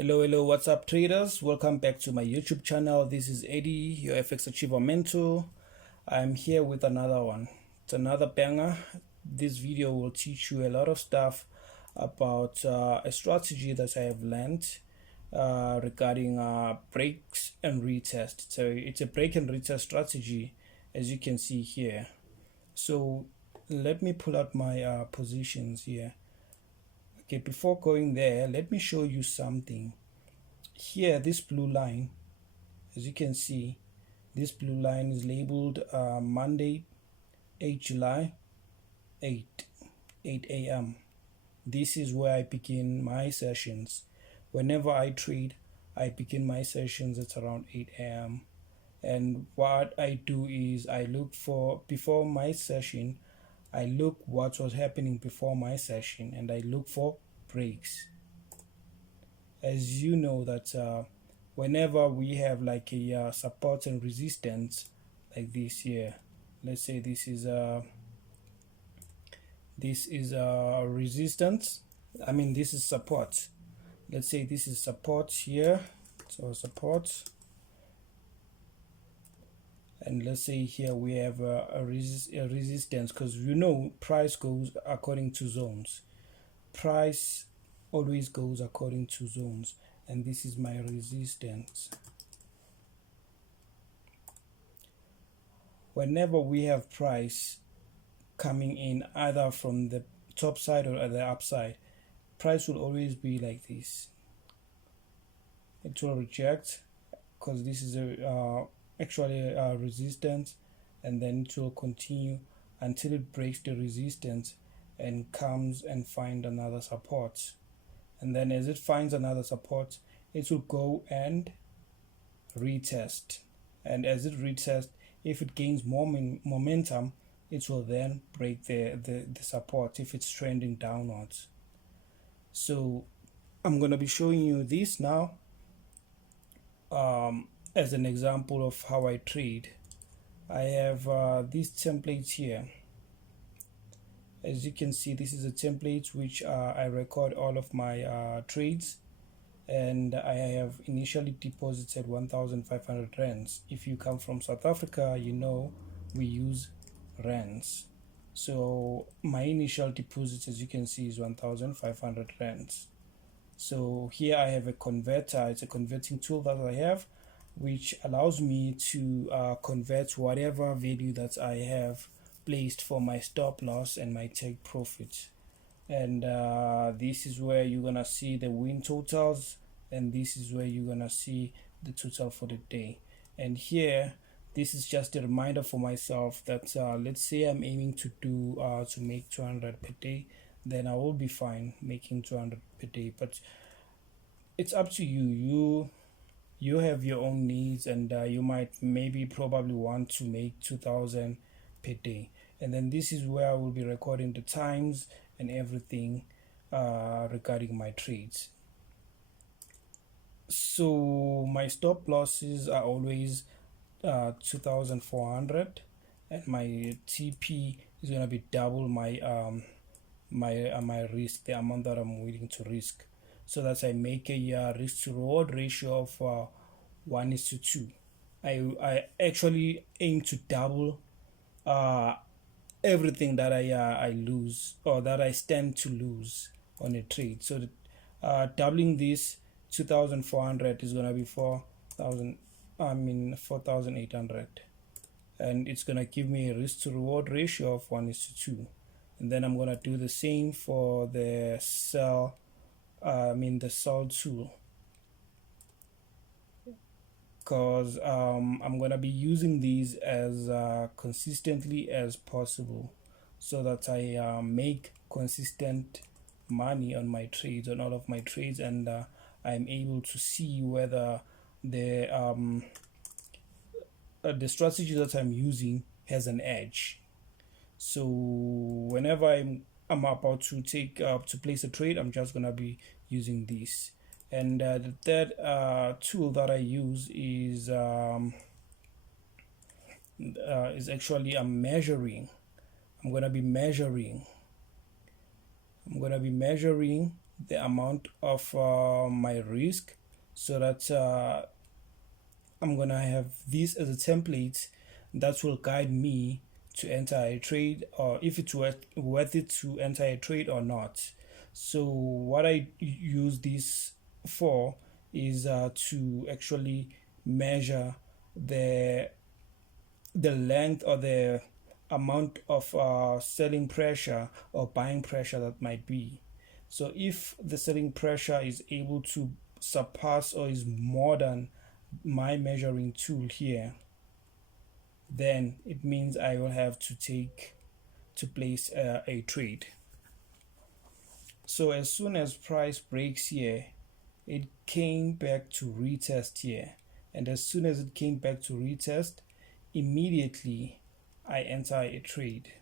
Hello, what's up, traders? Welcome back to my YouTube channel. This is Eddie, your FX Achiever mentor. I'm here with another one. It's another banger. This video will teach you a lot of stuff about a strategy that I have learned regarding breaks and retest. So it's a break and retest strategy, as you can see here. So let me pull out my positions here. Okay, before going there, let me show you something. Here, this blue line, as you can see, this blue line is labeled Monday, 8 July, 8 a.m. This is where I begin my sessions. Whenever I trade, I begin my sessions at around 8 a.m. And what I do is I look for, before my session, I look what was happening before my session, and I look for breaks. As you know that whenever we have like a support and resistance like this here, let's say this is a resistance, this is support. Let's say this is support here, so support. And let's say here we have a resistance, because you know price goes according to zones. Price always goes according to zones, and this is my resistance. Whenever we have price coming in either from the top side or the upside, price will always be like this. It will reject, because this is actually a resistance, and then it will continue until it breaks the resistance and comes and find another support. And then as it finds another support, it will go and retest. And as it retests, if it gains more momentum, it will then break the support if it's trending downwards. So I'm going to be showing you this now as an example of how I trade. I have these templates here. As you can see, this is a template which I record all of my trades, and I have initially deposited 1,500 rands. If you come from South Africa, you know we use rands. So my initial deposit, as you can see, is 1,500 rands. So here I have a converter. It's a converting tool that I have, which allows me to convert whatever value that I have placed for my stop loss and my take profit. And this is where you're gonna see the win totals, and this is where you're gonna see the total for the day. And here, this is just a reminder for myself that let's say I'm aiming to do to make 200 per day, then I will be fine making 200 per day. But it's up to you. You have your own needs, and you might probably want to make 2,000 per day. And then this is where I will be recording the times and everything regarding my trades. So my stop losses are always 2,400, and my TP is going to be double my my risk, the amount that I'm willing to risk, so that I make a risk to reward ratio of 1:2. I actually aim to double everything that I lose, or that I stand to lose on a trade. So doubling this 2,400 is gonna be 4,800, and it's gonna give me a risk to reward ratio of 1:2. And then I'm gonna do the same for the sell tool, because I'm gonna be using these as consistently as possible, so that I make consistent money on my trades, on all of my trades, and I'm able to see whether the strategy that I'm using has an edge. So whenever I'm about to place a trade, I'm just gonna be using this. And the third tool that I use is actually I'm gonna be measuring the amount of my risk, so that I'm gonna have this as a template that will guide me to enter a trade, or if it's worth it to enter a trade or not. So what I use this for is to actually measure the length or the amount of selling pressure or buying pressure that might be. So if the selling pressure is able to surpass or is more than my measuring tool here, then it means I will have to place a trade. So as soon as price breaks here, it came back to retest here, and as soon as it came back to retest, immediately I enter a trade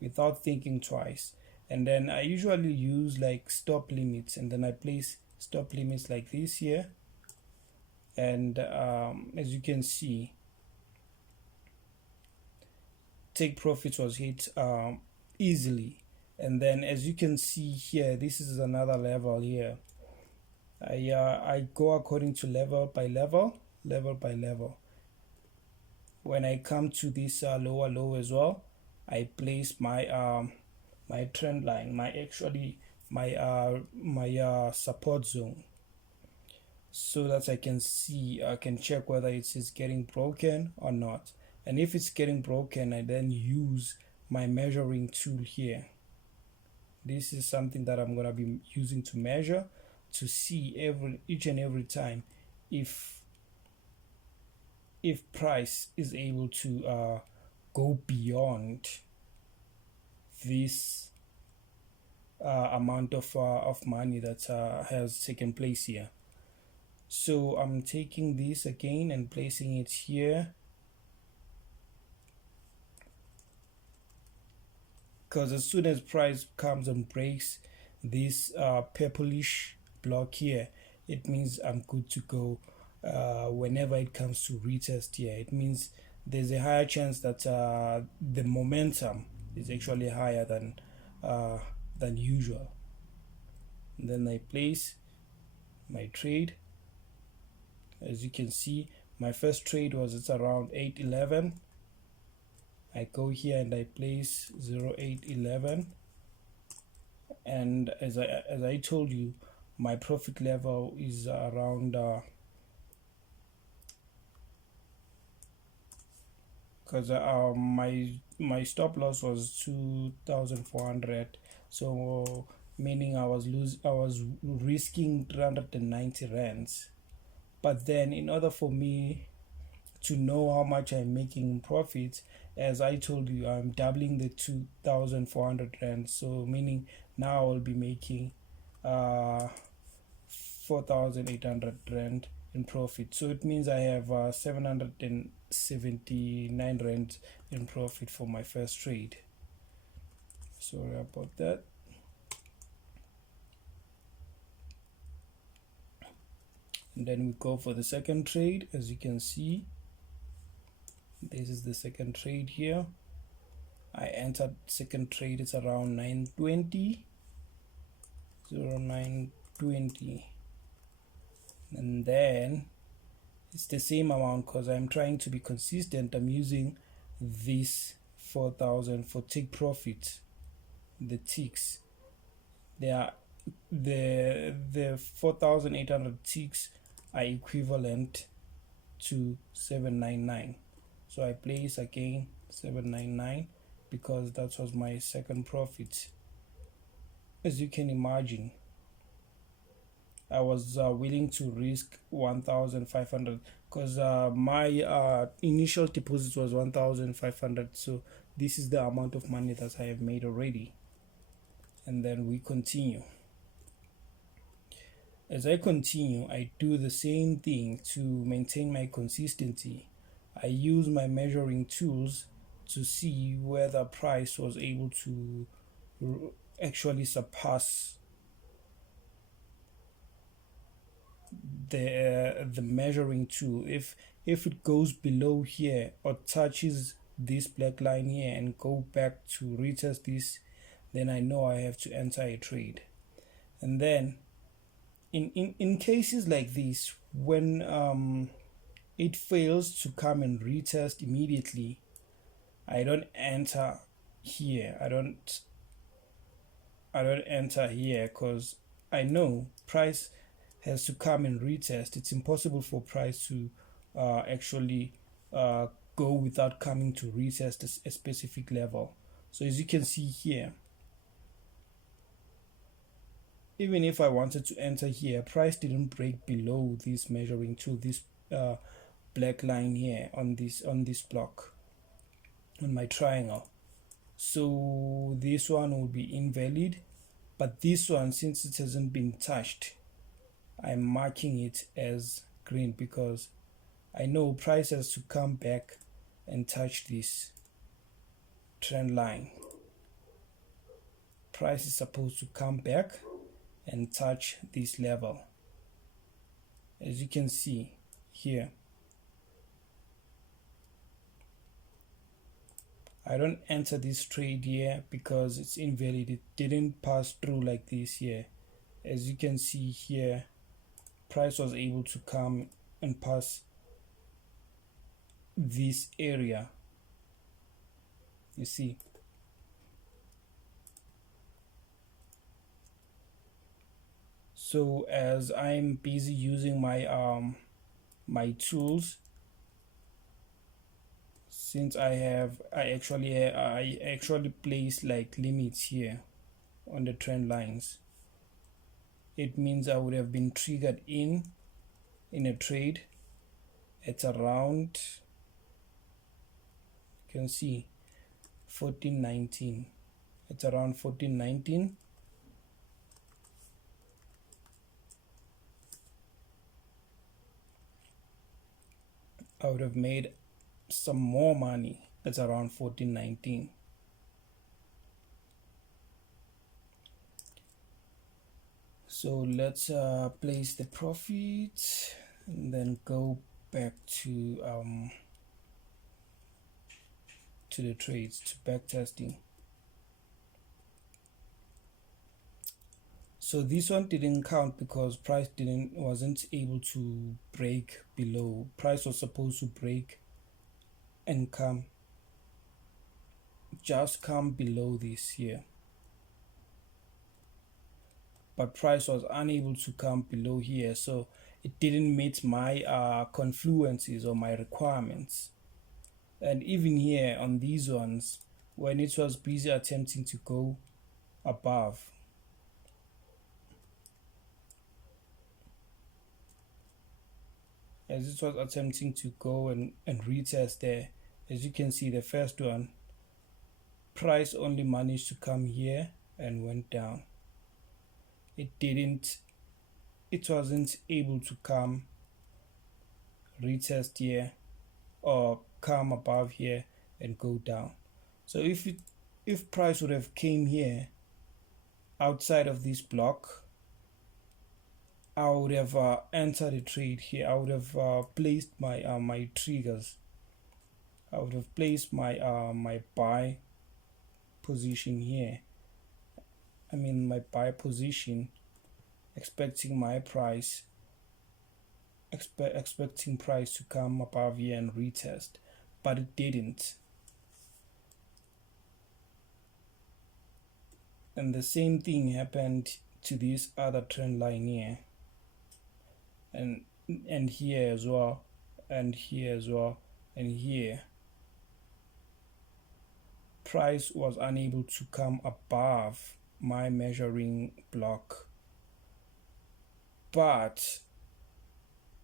without thinking twice. And then I usually use like stop limits, and then I place stop limits like this here. And as you can see, take profits was hit easily. And then as you can see here, this is another level here. I go according to level by level. When I come to this lower low as well, I place my my trend line, my support zone, so that I can check whether it is getting broken or not. And if it's getting broken, I then use my measuring tool here. This is something that I'm gonna be using to measure, to see each and every time if price is able to go beyond this amount of money that has taken place here. So I'm taking this again and placing it here, because as soon as price comes and breaks this purplish block here, it means I'm good to go. Whenever it comes to retest here, it means there's a higher chance that the momentum is actually higher than usual. And then I place my trade. As you can see, my first trade was at around 811. I go here and I place 0811, and as I told you, my profit level is around because my stop loss was 2,400, so meaning I was risking 390 rands. But then in order for me to know how much I'm making in profits, as I told you, I'm doubling the 2,400 rand, so meaning now I will be making 4,800 rand in profit. So it means I have 779 rand in profit for my first trade. Sorry about that. And then we go for the second trade. As you can see, this is the second trade here. I entered second trade, it's around 920, 0920, and then it's the same amount because I'm trying to be consistent. I'm using this 4,000 for take profit. The ticks, they are the 4,800 ticks are equivalent to 799. So I place again 799 because that was my second profit. As you can imagine, I was willing to risk 1,500 because my initial deposit was 1,500. So this is the amount of money that I have made already. And then we continue. As I continue, I do the same thing to maintain my consistency. I use my measuring tools to see whether price was able to actually surpass the measuring tool. If it goes below here or touches this black line here and go back to retest this, then I know I have to enter a trade. And then in cases like this, when it fails to come and retest immediately, I don't enter here. I don't enter here because I know price has to come and retest. It's impossible for price to actually go without coming to retest a specific level. So as you can see here, even if I wanted to enter here, price didn't break below this measuring tool, this black line here on this block, on my triangle. So this one will be invalid, but this one, since it hasn't been touched, I'm marking it as green because I know price has to come back and touch this trend line. Price is supposed to come back and touch this level. As you can see here, I don't enter this trade here because it's invalid. It didn't pass through like this here. As you can see here, price was able to come and pass this area. You see, so as I'm busy using my my tools, since I actually place like limits here on the trend lines, it means I would have been triggered in a trade at around, you can see 1419. It's around 1419. I would have made some more money. It's around 1419. So let's place the profit and then go back to the trades, to back testing. So this one didn't count because price wasn't able to break below. Price was supposed to break and come below this here, but price was unable to come below here, so it didn't meet my confluences or my requirements. And even here on these ones, when it was busy attempting to go above, as it was attempting to go and retest there, as you can see, the first one, price only managed to come here and went down. It wasn't able to come retest here or come above here and go down. So if price would have came here outside of this block, I would have entered a trade here. I would have placed my my triggers. I would have placed my my buy position here. I mean my buy position, expecting my price, expecting price to come above here and retest, but it didn't. And the same thing happened to this other trend line here, and here as well, and here as well, and here. Price was unable to come above my measuring block, but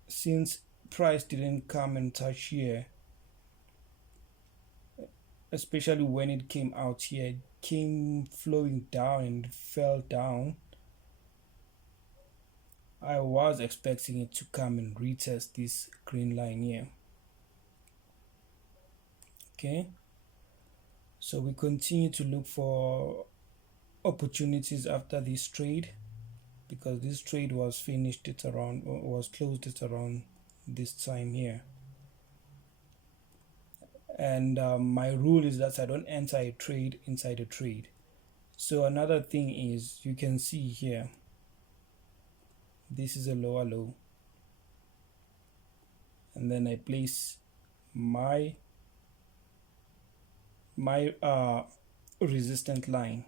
since price didn't come and touch here, especially when it came out here, it came flowing down and fell down, I was expecting it to come and retest this green line here. Okay, so we continue to look for opportunities after this trade, because this trade was finished at around, was closed at around this time here. And my rule is that I don't enter a trade inside a trade. So another thing is, you can see here, this is a lower low, and then I place my resistant line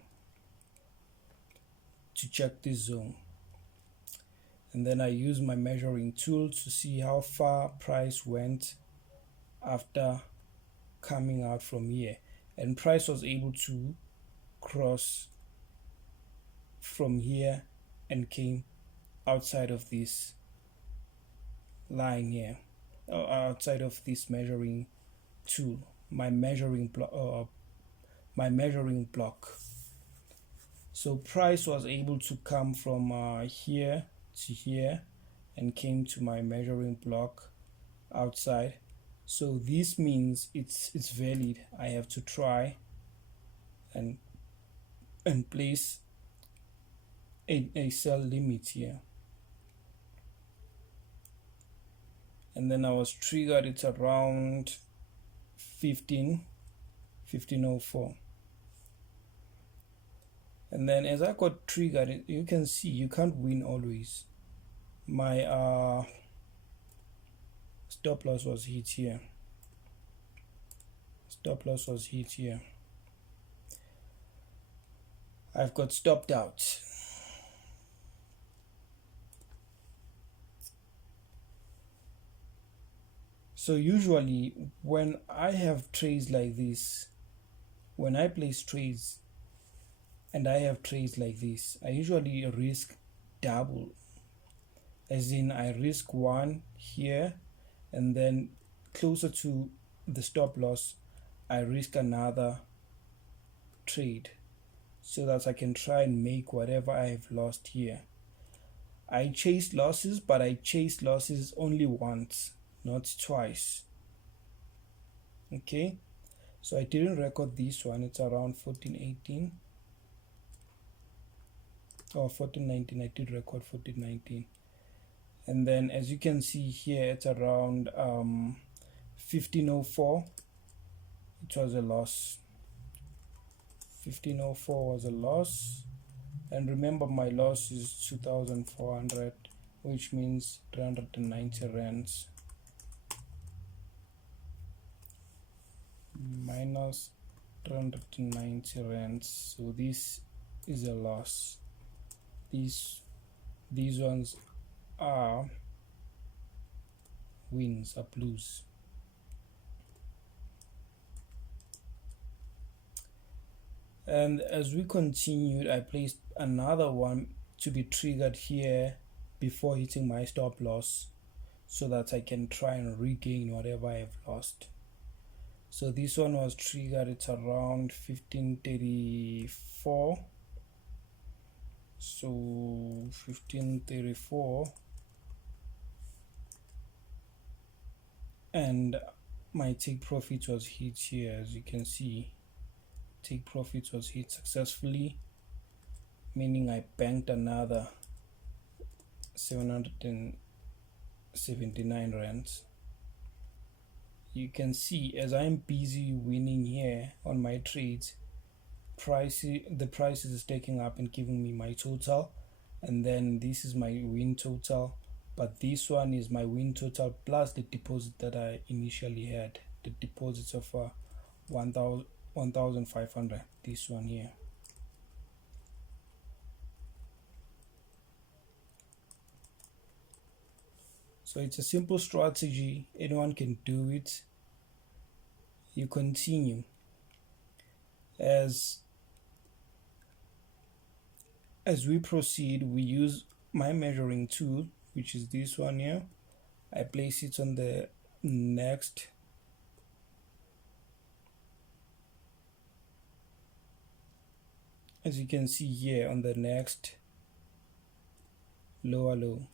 to check this zone, and then I use my measuring tool to see how far price went after coming out from here, and price was able to cross from here and came outside of this line here, outside of this measuring tool, my measuring block. So price was able to come from here to here and came to my measuring block outside. So this means it's valid. I have to try and place a sell limit here. And then I was triggered, it's around 1504. And then as I got triggered, you can see you can't win always. My stop loss was hit here. Stop loss was hit here. I've got stopped out. So usually when I have trades like this, when I place trades and I have trades like this, I usually risk double, as in I risk one here, and then closer to the stop loss I risk another trade, so that I can try and make whatever I have lost here. I chase losses, but I chase losses only once, not twice. Okay, so I didn't record this one. It's around 1418 or 1419. I did record 1419. And then as you can see here, it's around 1504. It was a loss. 1504 was a loss. And remember, my loss is 2,400, which means 390 rands minus 390 rands. So this is a loss. These ones are wins, are blues. And as we continued, I placed another one to be triggered here before hitting my stop loss, so that I can try and regain whatever I've lost. So this one was triggered, it's around 1534. So 1534, and my take profit was hit here. As you can see, take profit was hit successfully, meaning I banked another 779 rands. You can see as I'm busy winning here on my trades, the price is taking up and giving me my total, and then this is my win total, but this one is my win total plus the deposit that I initially had, the deposits of 1,500, this one here. So it's a simple strategy, anyone can do it. You continue as we proceed. We use my measuring tool, which is this one here. I place it on the next as you can see here, on the next lower low,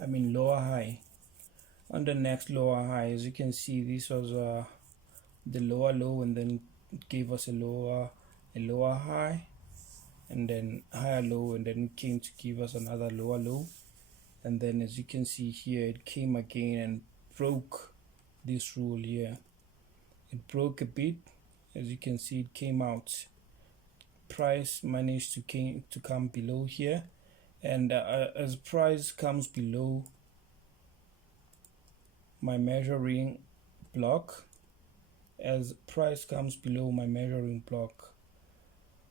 lower high. On the next lower high, as you can see, this was the lower low, and then it gave us a lower high, and then higher low, and then it came to give us another lower low, and then as you can see here, it came again and broke this rule here. It broke a bit. As you can see, it came out, price managed to come below here, and as price comes below my measuring block,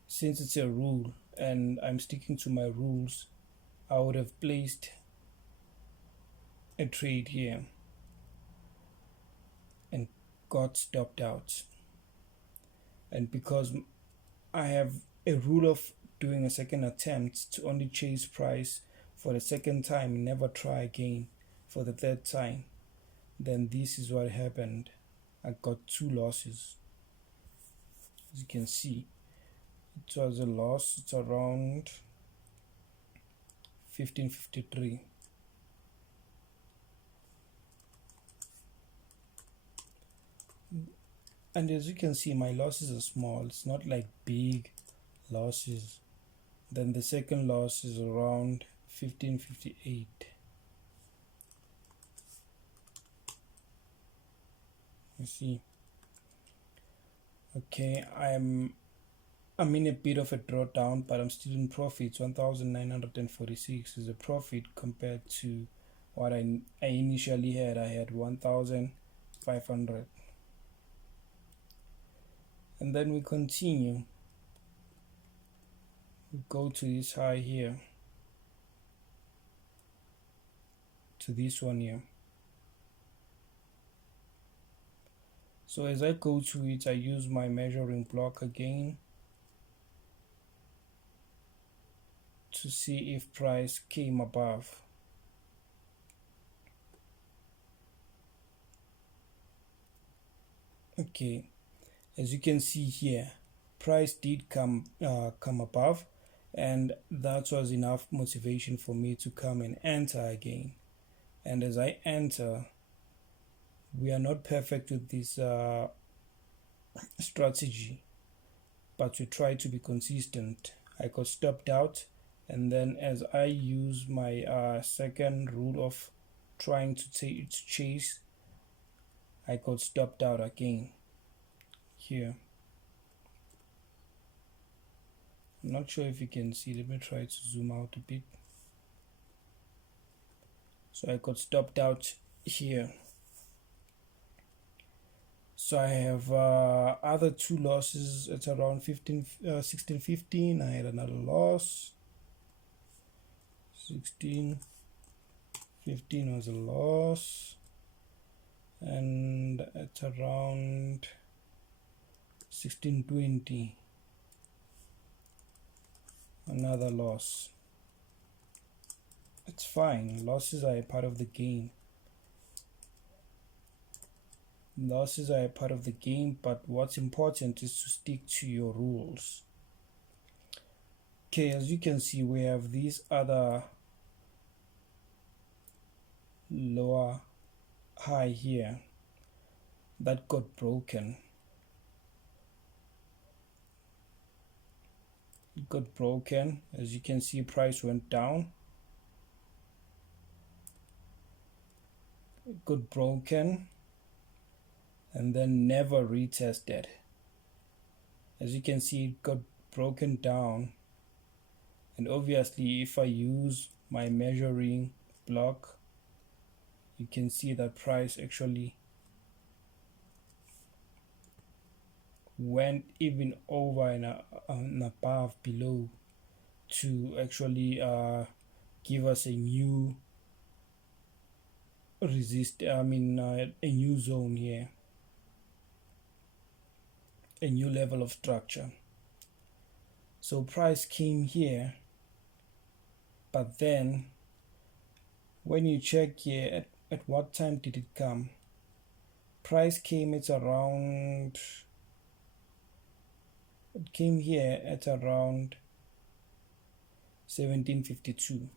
since it's a rule and I'm sticking to my rules, I would have placed a trade here and got stopped out. And because I have a rule of doing a second attempt to only chase price for the second time, never try again for the third time, then this is what happened. I got 2 losses. As you can see, it was a loss. It's around 1553. And as you can see, my losses are small. It's not like big losses. Then the second loss is around 1558. You see, okay, I'm in a bit of a drawdown, but I'm still in profits. 1946 is a profit compared to what I initially had. I had 1500. And then we continue. We go to this high here, to this one here. So as I go to it, I use my measuring block again to see if price came above. Okay, as you can see here, price did come above, and that was enough motivation for me to come and enter again. And as I enter, we are not perfect with this strategy, but we try to be consistent. I got stopped out, and then as I use my second rule of trying to chase, I got stopped out again here. I'm not sure if you can see. Let me try to zoom out a bit. So I got stopped out here. So I have other 2 losses at around 1615. I had another loss. 1615 was a loss, and at around 1620 another loss. It's fine. Losses are a part of the game. Losses are a part of the game, but what's important is to stick to your rules. Okay, as you can see, we have these other lower high here that got broken. It got broken. As you can see, price went down. It got broken and then never retested. As you can see, it got broken down, and obviously if I use my measuring block, you can see that price actually went even over and above below to actually give us a new a new zone here, a new level of structure. So price came here, but then when you check here at what time did it come, price came at around, it came here at around 1752,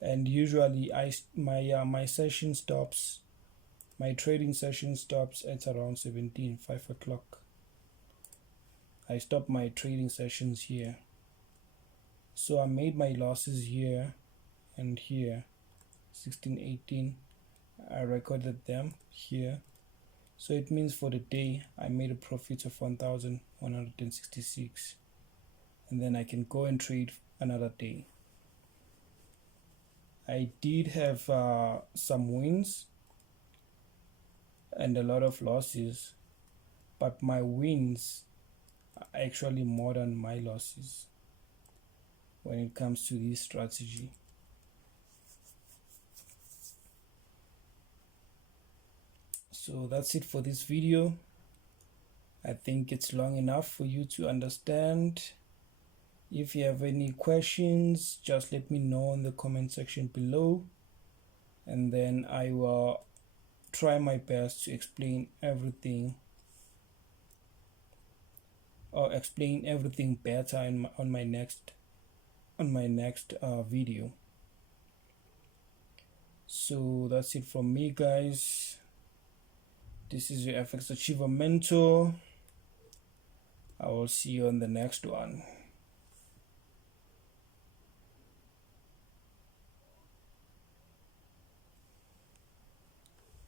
and usually my session stops, my trading session stops at around 5 o'clock. I stop my trading sessions here, so I made my losses here and here. 1618, I recorded them here, So it means for the day I made a profit of 1,166, and then I can go and trade another day. I did have some wins and a lot of losses, but my wins are actually more than my losses when it comes to this strategy. So that's it for this video. I think it's long enough for you to understand. If you have any questions, just let me know in the comment section below, and then I will try my best to explain everything, or explain everything better on my next video. So that's it from me, guys. This is your FX Achiever mentor. I will see you on the next one.